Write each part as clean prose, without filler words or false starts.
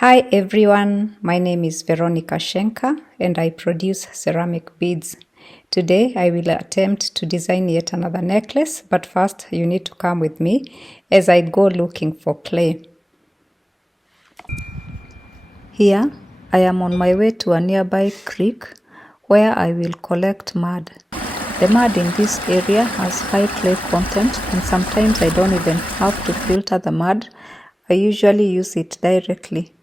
Hi everyone, my name is Veronica Schenker and I produce ceramic beads. Today I will attempt to design yet another necklace, but first you need to come with me as I go looking for clay. Here I am on my way to a nearby creek where I will collect mud. The mud in this area has high clay content and sometimes I don't even have to filter the mud. I usually use it directly.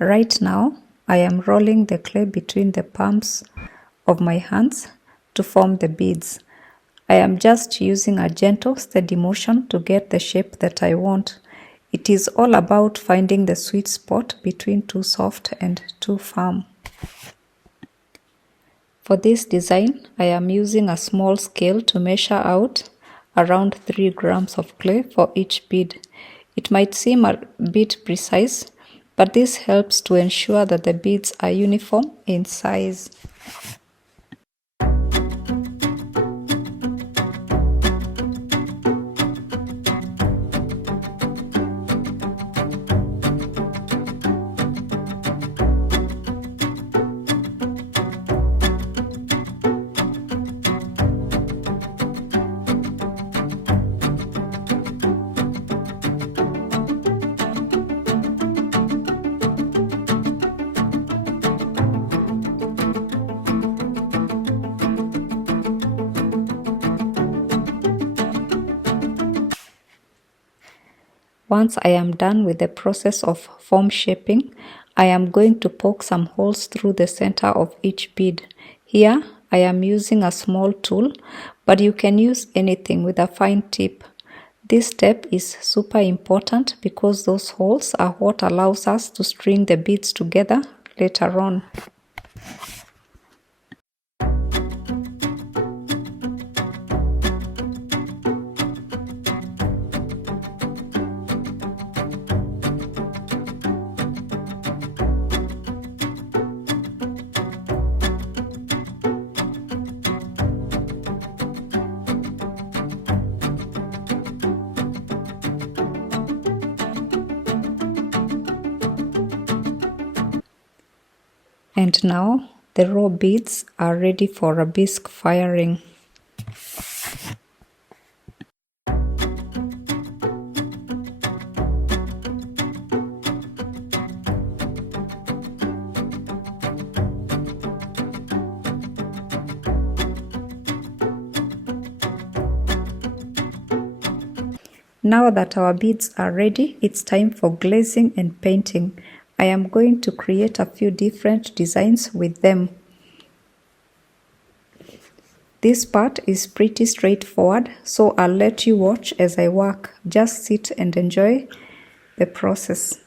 Right now, I am rolling the clay between the palms of my hands to form the beads. I am just using a gentle, steady motion to get the shape that I want. It is all about finding the sweet spot between too soft and too firm. For this design, I am using a small scale to measure out around 3 grams of clay for each bead. It might seem a bit precise, but this helps to ensure that the beads are uniform in size. Once I am done with the process of form shaping, I am going to poke some holes through the center of each bead. Here, I am using a small tool, but you can use anything with a fine tip. This step is super important because those holes are what allows us to string the beads together later on. And now the raw beads are ready for a bisque firing. Now that our beads are ready, it's time for glazing and painting. I am going to create a few different designs with them. This part is pretty straightforward, so I'll let you watch as I work. Just sit and enjoy the process.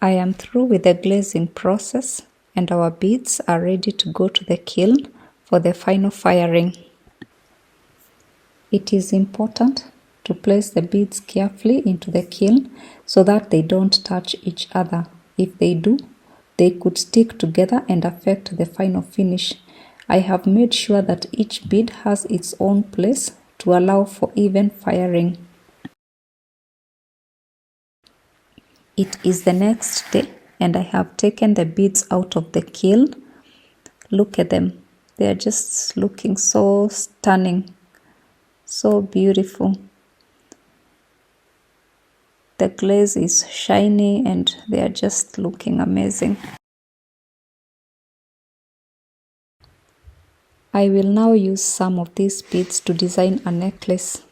I am through with the glazing process and our beads are ready to go to the kiln for the final firing. It is important to place the beads carefully into the kiln so that they don't touch each other. If they do, they could stick together and affect the final finish. I have made sure that each bead has its own place to allow for even firing. It is the next day and I have taken the beads out of the kiln. Look at them. They are just looking so stunning, so beautiful. The glaze is shiny and they are just looking amazing. I will now use some of these beads to design a necklace.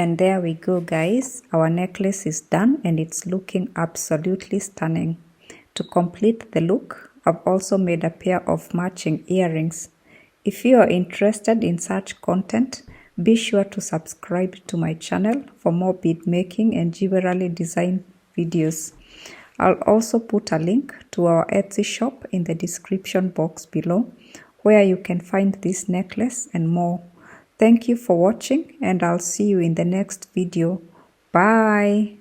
And there we go, guys. Our necklace is done and it's looking absolutely stunning. To complete the look, I've also made a pair of matching earrings. If you are interested in such content, be sure to subscribe to my channel for more bead making and jewelry design videos. I'll also put a link to our Etsy shop in the description box below, where you can find this necklace and more. Thank you for watching and I'll see you in the next video. Bye!